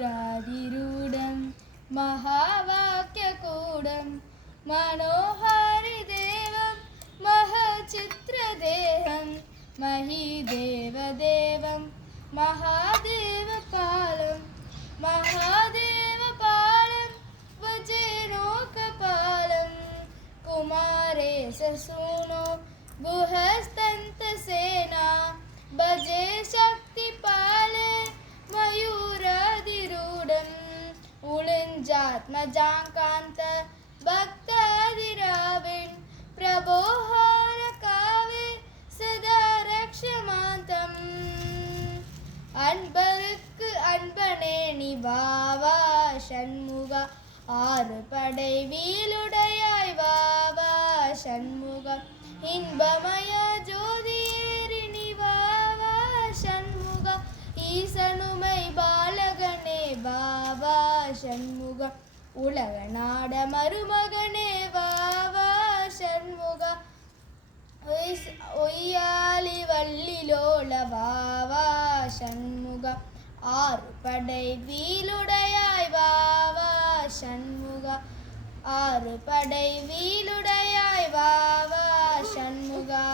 മയൂരാതിരൂഢം മഹാവാക്യകൂടം മനോഹാരിദേവം മഹചിത്രദേഹം മഹീദേവദേവം മഹാദേവപാലം മഹാദേവപാലം വജേനോകപാലം കുമാരേശ സൂനോ ഗുഹസ്തന്തസേന ഭജേ ശക്തിപാലേ മയൂരാതിരൂഢം ഉളിഞ്ചാത്മജാകാന്ത ഭക്താതിരാവിൻ പ്രബോഹാരകാവേ സദാ രക്ഷമാന്തം அன்பருக்கு அன்பனே நிவாவா ஷண்முக ஆறு படை வீலுடையாய் வாவா ஷண்முக இன்பமய ஜோதியேறி நிவாவா ஷண்முக ஈசனுமை பாலகனே வாவா ஷண்முக உலக நாட மருமகனே வாவா ஷண்முக ஒய்யாலி வள்ளிலோல வாவா ஷண்முக ஆறு படை வீலுடையாய் வாவா ஷண்முக ஆறு படை வீலுடையாய் வாவா ஷண்முகா.